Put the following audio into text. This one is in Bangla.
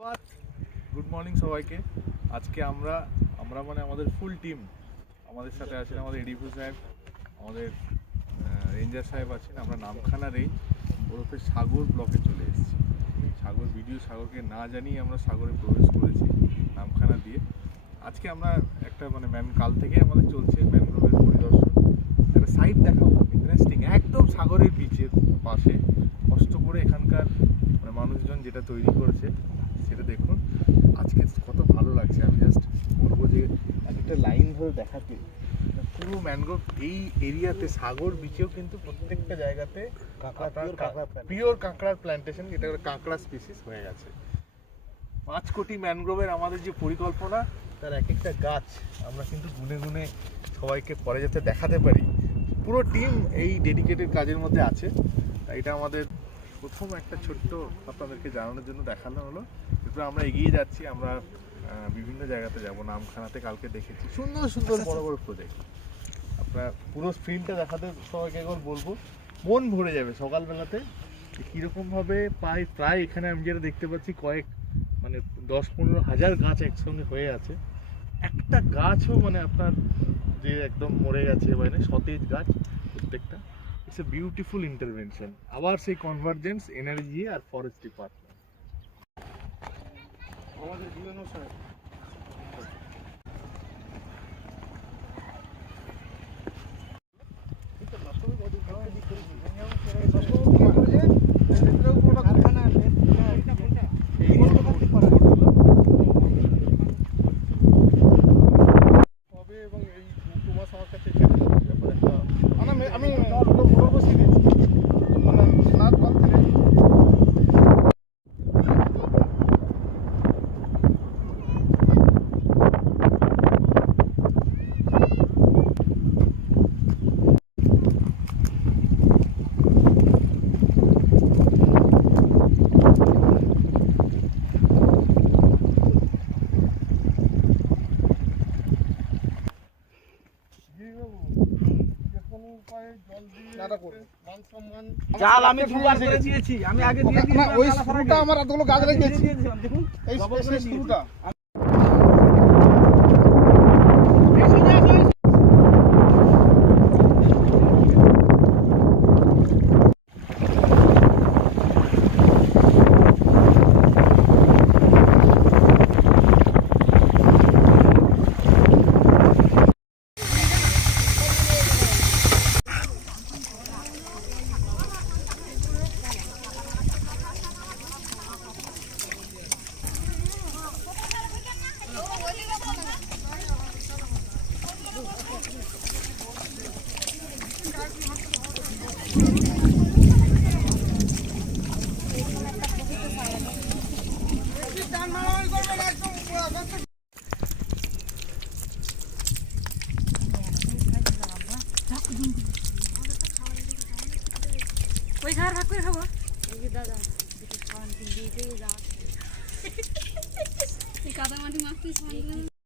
গুড মর্নিং সবাইকে। আজকে আমরা মানে আমাদের ফুল টিম, আমাদের সাথে আছেন আমাদের এডিপু সাহেব, আমাদের রেঞ্জার সাহেব আছেন। আমরা নামখানা রেঞ্জ ওরফে সাগর ব্লকে চলে এসেছি। সাগরকে না জানিয়ে আমরা সাগরে প্রবেশ করেছি নামখানা দিয়ে। আজকে আমরা একটা কাল থেকে আমাদের চলছে ম্যানগ্রোভের পরিদর্শন। একটা সাইট দেখাবো ইন্টারেস্টিং, একদম সাগরের বিচের পাশে কষ্ট করে এখানকার মানুষজন যেটা তৈরি করেছে সেটা দেখুন। আজকে কত ভালো লাগছে, আমি জাস্ট বলবো যে একটা লাইন ধরে দেখাতে পুরো ম্যানগ্রোভ এই এরিয়াতে সাগর বিচেও কিন্তু প্রত্যেকটা জায়গাতে পিওর কাঁকড়ার প্ল্যান্টেশন, এটা কাঁকড়া স্পিসিস হয়ে গেছে। 5 কোটি ম্যানগ্রোভের আমাদের যে পরিকল্পনা, তার এক একটা গাছ আমরা কিন্তু গুনে গুনে সবাইকে পরে যাতে দেখাতে পারি। পুরো টিম এই ডেডিকেটেড কাজের মধ্যে আছে। তাই এটা আমাদের প্রথম একটা ছোট্ট আপনাদেরকে জানানোর জন্য দেখানো হলো। এরপর আমরা এগিয়ে যাচ্ছি, আমরা বিভিন্ন জায়গাতে যাব। নামখানাতে কালকে দেখেছি সুন্দর সুন্দর বড় বড় প্রজেক্ট। আপনার পুরো ফিল্ডটা দেখাতে সবাইকে একবার বলবো, মন ভরে যাবে সকালবেলাতে কীরকমভাবে প্রায় এখানে আমি যেটা দেখতে পাচ্ছি 10-15 হাজার গাছ একসঙ্গে হয়ে আছে। একটা গাছও আপনার যে একদম মরে গেছে সতেজ গাছ প্রত্যেকটা। It's a beautiful intervention. আবার সেই কনভার্জেন্স এনার্জি আর ফরেস্ট ডিপার্টমেন্ট আমাদের বিএনও স্যার। এবং এই 2 মাস আমার কাছে আমি বসে দিয়েছি নাচ বাদ থেকে। জাল আমি দুবার করে দিয়েছি, আমি আগে দিয়ে দিয়েছি। ওই স্ক্রুটা আমার এতগুলো গাছ রেখেছি, দেখুন এই স্ক্রুটা ওই খাবার ভাগ করে খাবো। এই যে দাদা খাওয়ান দিতেই যা কাদা মাটি মাখতে